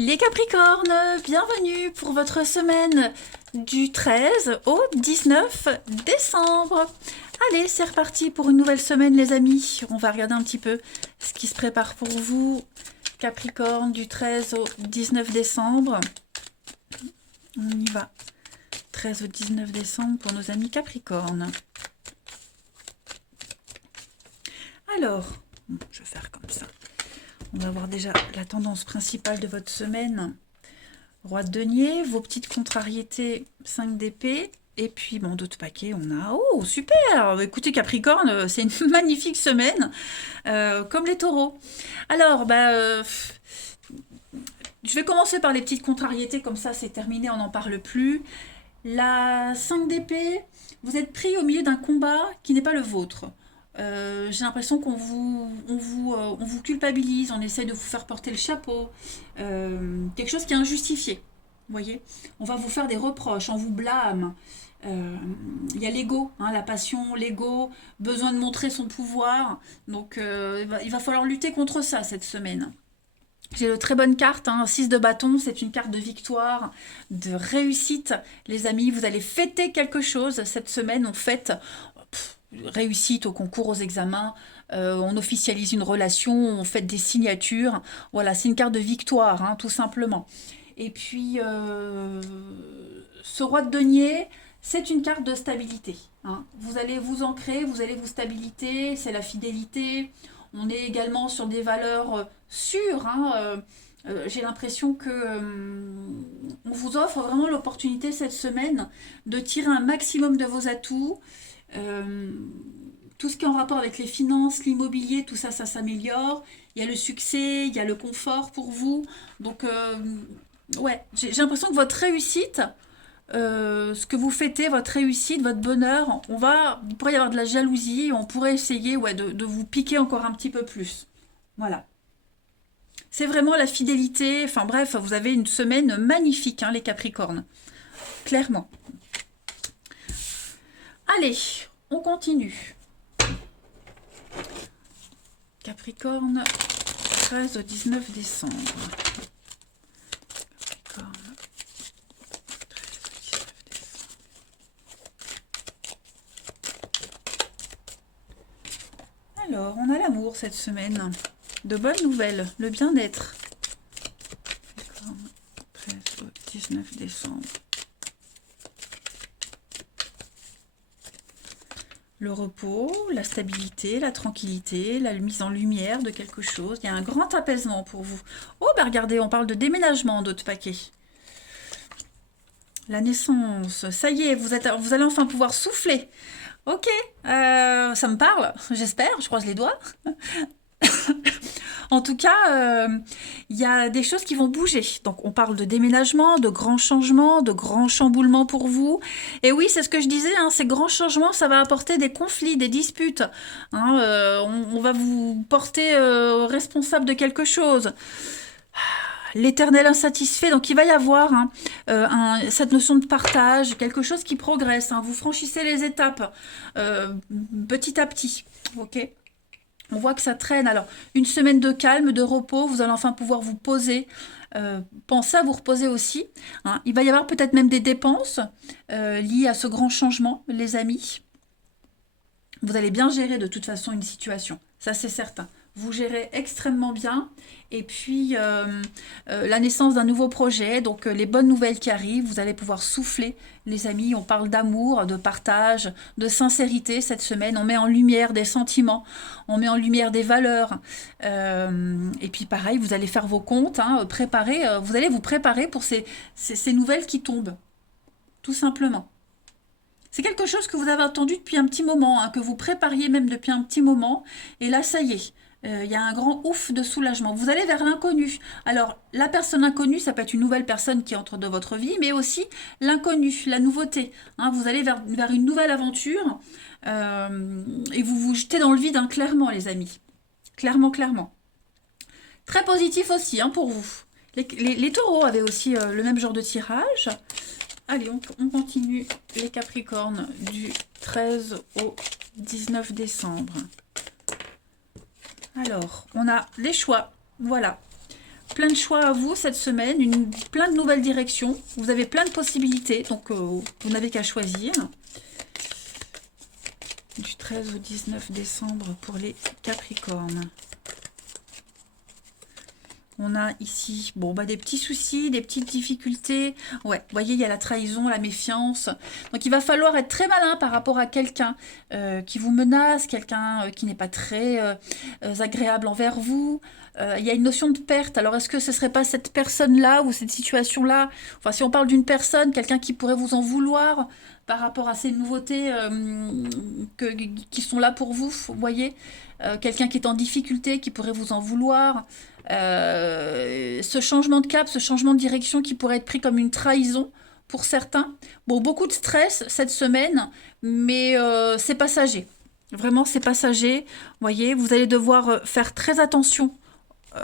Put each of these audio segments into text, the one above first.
Les Capricornes, bienvenue pour votre semaine du 13 au 19 décembre. Allez, c'est reparti pour une nouvelle semaine les amis. On va regarder un petit peu ce qui se prépare pour vous. Capricorne du 13 au 19 décembre. On y va. 13 au 19 décembre pour nos amis Capricornes. Alors, je vais faire comme ça. On va voir déjà la tendance principale de votre semaine. Roi de denier, vos petites contrariétés, 5 d'épée. Et puis, bon, d'autres paquets, on a... Oh, super! Écoutez, Capricorne, c'est une magnifique semaine, comme les taureaux. Alors, je vais commencer par les petites contrariétés, comme ça, c'est terminé, on n'en parle plus. La 5 d'épée, vous êtes pris au milieu d'un combat qui n'est pas le vôtre. J'ai l'impression qu'on vous culpabilise, on essaie de vous faire porter le chapeau, quelque chose qui est injustifié. Vous voyez, on va vous faire des reproches, on vous blâme. Il y a l'ego, hein, la passion, l'ego, besoin de montrer son pouvoir. Donc il va falloir lutter contre ça cette semaine. J'ai de très bonnes cartes, hein. 6 de bâton, c'est une carte de victoire, de réussite. Les amis, vous allez fêter quelque chose cette semaine. On fête réussite au concours, aux examens, on officialise une relation, on fait des signatures. Voilà, c'est une carte de victoire, hein, tout simplement. Et puis, ce roi de denier, c'est une carte de stabilité, hein. Vous allez vous ancrer, vous allez vous stabiliser, c'est la fidélité. On est également sur des valeurs sûres, hein. J'ai l'impression que on vous offre vraiment l'opportunité cette semaine de tirer un maximum de vos atouts. Euh, tout ce qui est en rapport avec les finances, l'immobilier, tout ça, ça s'améliore. Il y a le succès, il y a le confort pour vous. Donc, ouais, j'ai l'impression que votre réussite, ce que vous fêtez, votre réussite, votre bonheur, il pourrait y avoir de la jalousie, on pourrait essayer de vous piquer encore un petit peu plus. Voilà. C'est vraiment la fidélité. Enfin bref, vous avez une semaine magnifique, hein, les Capricornes. Clairement. Allez, on continue. Capricorne, 13 au 19 décembre. Capricorne, 13 au 19 décembre. Alors, on a l'amour cette semaine. De bonnes nouvelles, le bien-être. Capricorne, 13 au 19 décembre. Le repos, la stabilité, la tranquillité, la mise en lumière de quelque chose. Il y a un grand apaisement pour vous. Oh, bah regardez, on parle de déménagement d'autres paquets. La naissance, ça y est, vous allez enfin pouvoir souffler. Ok, ça me parle, j'espère, je croise les doigts. En tout cas, il y a des choses qui vont bouger. Donc, on parle de déménagement, de grands changements, de grands chamboulements pour vous. Et oui, c'est ce que je disais, hein, ces grands changements, ça va apporter des conflits, des disputes, hein. On va vous porter responsable de quelque chose. L'éternel insatisfait, donc il va y avoir, hein, cette notion de partage, quelque chose qui progresse, hein. Vous franchissez les étapes petit à petit, ok? On voit que ça traîne. Alors, une semaine de calme, de repos, vous allez enfin pouvoir vous poser. Pensez à vous reposer aussi, hein. Il va y avoir peut-être même des dépenses liées à ce grand changement, les amis. Vous allez bien gérer de toute façon une situation, ça c'est certain. Vous gérez extrêmement bien. Et puis, la naissance d'un nouveau projet, donc les bonnes nouvelles qui arrivent, vous allez pouvoir souffler, les amis. On parle d'amour, de partage, de sincérité cette semaine. On met en lumière des sentiments, on met en lumière des valeurs. Et puis, pareil, vous allez faire vos comptes, hein, vous allez vous préparer pour ces nouvelles qui tombent, tout simplement. C'est quelque chose que vous avez attendu depuis un petit moment, hein, que vous prépariez même depuis un petit moment. Et là, ça y est, il y a un grand ouf de soulagement. Vous allez vers l'inconnu. Alors, la personne inconnue, ça peut être une nouvelle personne qui entre dans votre vie, mais aussi l'inconnu, la nouveauté, hein. Vous allez vers une nouvelle aventure et vous vous jetez dans le vide, hein, clairement, les amis. Clairement, clairement. Très positif aussi, hein, pour vous. Les taureaux avaient aussi le même genre de tirage. Allez, on continue les Capricornes du 13 au 19 décembre. Alors, on a les choix. Voilà. plein de choix à vous cette semaine, plein de nouvelles directions. Vous avez plein de possibilités, donc vous n'avez qu'à choisir. Du 13 au 19 décembre pour les Capricornes. On a ici, bon, bah, des petits soucis, des petites difficultés. Ouais, vous voyez, il y a la trahison, la méfiance. Donc, il va falloir être très malin par rapport à quelqu'un qui vous menace, quelqu'un qui n'est pas très agréable envers vous. Il y a une notion de perte. Alors, est-ce que ce ne serait pas cette personne-là ou cette situation-là? Enfin, si on parle d'une personne, quelqu'un qui pourrait vous en vouloir par rapport à ces nouveautés qui sont là pour vous, vous voyez, quelqu'un qui est en difficulté, qui pourrait vous en vouloir. Ce changement de cap, ce changement de direction qui pourrait être pris comme une trahison pour certains. Bon, beaucoup de stress cette semaine, mais c'est passager. Vraiment, c'est passager. Vous voyez, vous allez devoir faire très attention.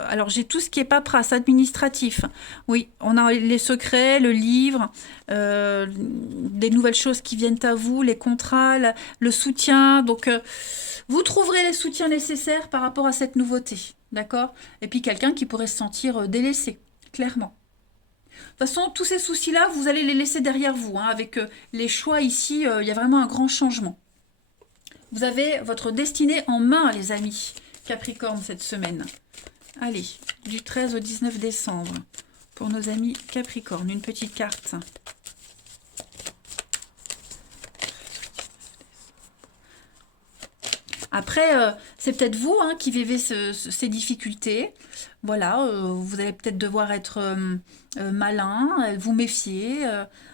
Alors, j'ai tout ce qui est paperasse, administratif. Oui, on a les secrets, le livre, des nouvelles choses qui viennent à vous, les contrats, le soutien. Donc, vous trouverez les soutiens nécessaires par rapport à cette nouveauté. D'accord? Et puis quelqu'un qui pourrait se sentir délaissé, clairement. De toute façon, tous ces soucis-là, vous allez les laisser derrière vous. Hein, avec les choix ici, il y a vraiment un grand changement. Vous avez votre destinée en main, les amis. Capricorne, cette semaine. Allez, du 13 au 19 décembre. Pour nos amis Capricorne, une petite carte. Après, c'est peut-être vous qui vivez ces difficultés. Voilà, vous allez peut-être devoir être malin, vous méfier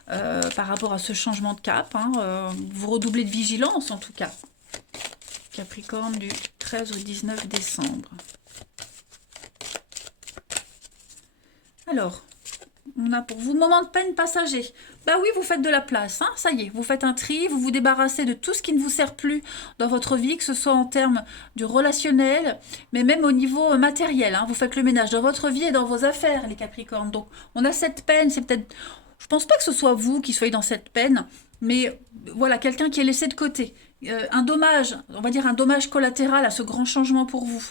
par rapport à ce changement de cap. Vous redoublez de vigilance en tout cas. Capricorne du 13 au 19 décembre. Alors, on a pour vous moment de peine passager. Bah oui, vous faites de la place, ça y est, vous faites un tri, vous vous débarrassez de tout ce qui ne vous sert plus dans votre vie, que ce soit en termes du relationnel, mais même au niveau matériel. Vous faites le ménage dans votre vie et dans vos affaires, les Capricornes. Donc, on a cette peine, c'est peut-être... Je pense pas que ce soit vous qui soyez dans cette peine, mais voilà, quelqu'un qui est laissé de côté. Un dommage, on va dire un dommage collatéral à ce grand changement pour vous.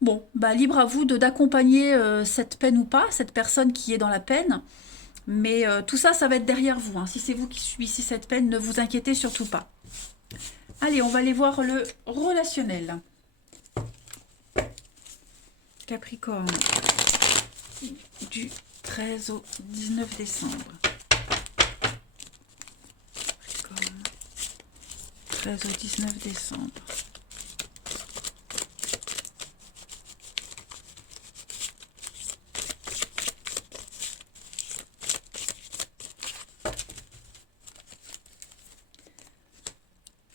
Bon, bah libre à vous d'accompagner cette peine ou pas, cette personne qui est dans la peine. Mais tout ça, ça va être derrière vous. Si c'est vous qui subissez cette peine, ne vous inquiétez surtout pas. Allez, on va aller voir le relationnel. Capricorne, du 13 au 19 décembre. Capricorne, 13 au 19 décembre.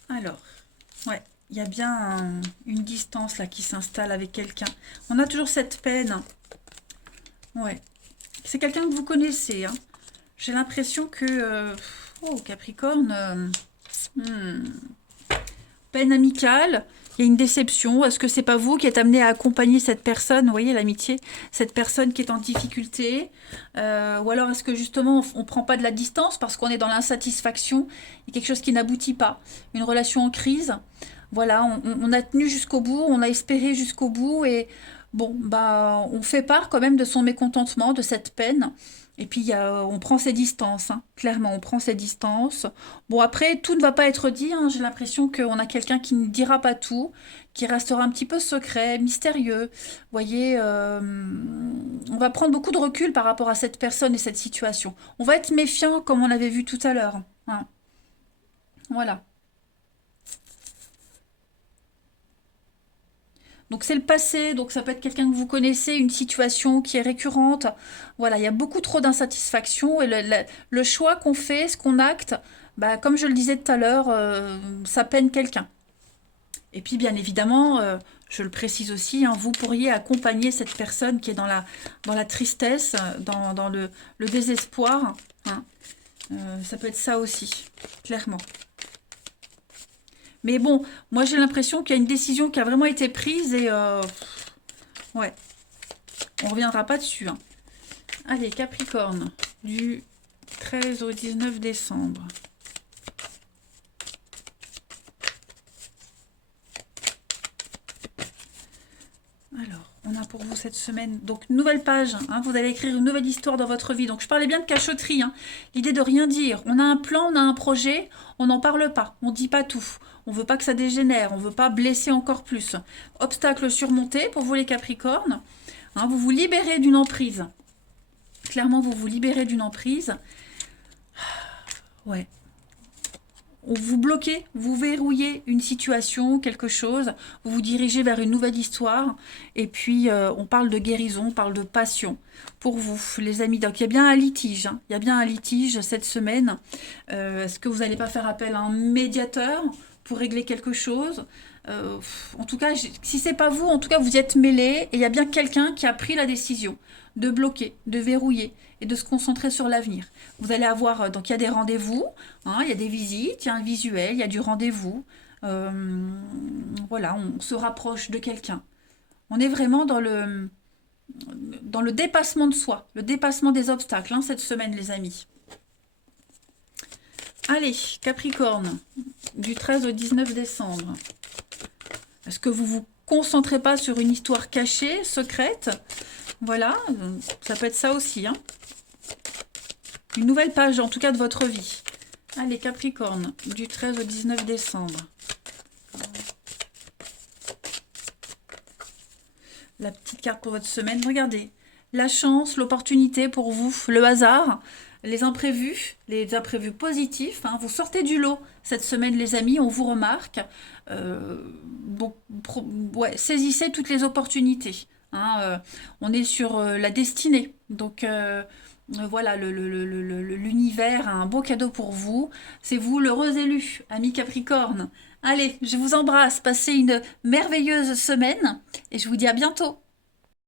Alors, ouais, il y a bien une distance là qui s'installe avec quelqu'un. On a toujours cette peine. Ouais, c'est quelqu'un que vous connaissez. J'ai l'impression que... oh, Capricorne... peine amicale, il y a une déception. Est-ce que c'est pas vous qui êtes amené à accompagner cette personne, vous voyez, l'amitié, cette personne qui est en difficulté, ou alors est-ce que justement on prend pas de la distance parce qu'on est dans l'insatisfaction, il y a quelque chose qui n'aboutit pas, une relation en crise. Voilà, on a tenu jusqu'au bout, on a espéré jusqu'au bout et bon, bah on fait part quand même de son mécontentement, de cette peine. Et puis, on prend ses distances, clairement, on prend ses distances. Bon, après, tout ne va pas être dit. J'ai l'impression qu'on a quelqu'un qui ne dira pas tout, qui restera un petit peu secret, mystérieux. Vous voyez, on va prendre beaucoup de recul par rapport à cette personne et cette situation. On va être méfiant, comme on avait vu tout à l'heure. Voilà. Donc c'est le passé, donc ça peut être quelqu'un que vous connaissez, une situation qui est récurrente. Voilà, il y a beaucoup trop d'insatisfaction et le choix qu'on fait, ce qu'on acte, bah, comme je le disais tout à l'heure, ça peine quelqu'un. Et puis bien évidemment, je le précise aussi, vous pourriez accompagner cette personne qui est dans la tristesse, dans le désespoir. Ça peut être ça aussi, clairement. Mais bon, moi j'ai l'impression qu'il y a une décision qui a vraiment été prise et ouais, on ne reviendra pas dessus. Allez, Capricorne, du 13 au 19 décembre. Alors, on a pour vous cette semaine. Donc, nouvelle page, hein, vous allez écrire une nouvelle histoire dans votre vie. Donc, je parlais bien de cachotterie, hein, l'idée de rien dire. On a un plan, on a un projet, on n'en parle pas, on ne dit pas tout. On ne veut pas que ça dégénère, on ne veut pas blesser encore plus. Obstacle surmonté pour vous les Capricornes. Hein, vous vous libérez d'une emprise. Clairement, vous vous libérez d'une emprise. Ouais. Vous bloquez, vous verrouillez une situation, quelque chose, vous vous dirigez vers une nouvelle histoire, et puis on parle de guérison, on parle de passion pour vous, les amis. Donc il y a bien un litige, hein. Il y a bien un litige cette semaine. Est-ce que vous n'allez pas faire appel à un médiateur pour régler quelque chose? En tout cas, si c'est pas vous, en tout cas vous y êtes mêlés, et il y a bien quelqu'un qui a pris la décision de bloquer, de verrouiller et de se concentrer sur l'avenir. Vous allez avoir, donc il y a des rendez-vous, hein, il y a des visites, il y a un visuel, il y a du rendez-vous. Voilà, on se rapproche de quelqu'un. On est vraiment dans le dépassement de soi, le dépassement des obstacles, hein, cette semaine, les amis. Allez, Capricorne, du 13 au 19 décembre. Est-ce que vous vous concentrez pas sur une histoire cachée, secrète? Voilà, ça peut être ça aussi, hein. Une nouvelle page, en tout cas, de votre vie. Allez, Capricorne, du 13 au 19 décembre. La petite carte pour votre semaine. Regardez, la chance, l'opportunité pour vous, le hasard, les imprévus positifs. Hein. Vous sortez du lot cette semaine, les amis, on vous remarque. Donc, ouais, saisissez toutes les opportunités. Hein, on est sur la destinée. Donc, voilà, l'univers a un beau cadeau pour vous. C'est vous, l'heureux élu, ami Capricorne. Allez, je vous embrasse. Passez une merveilleuse semaine et je vous dis à bientôt.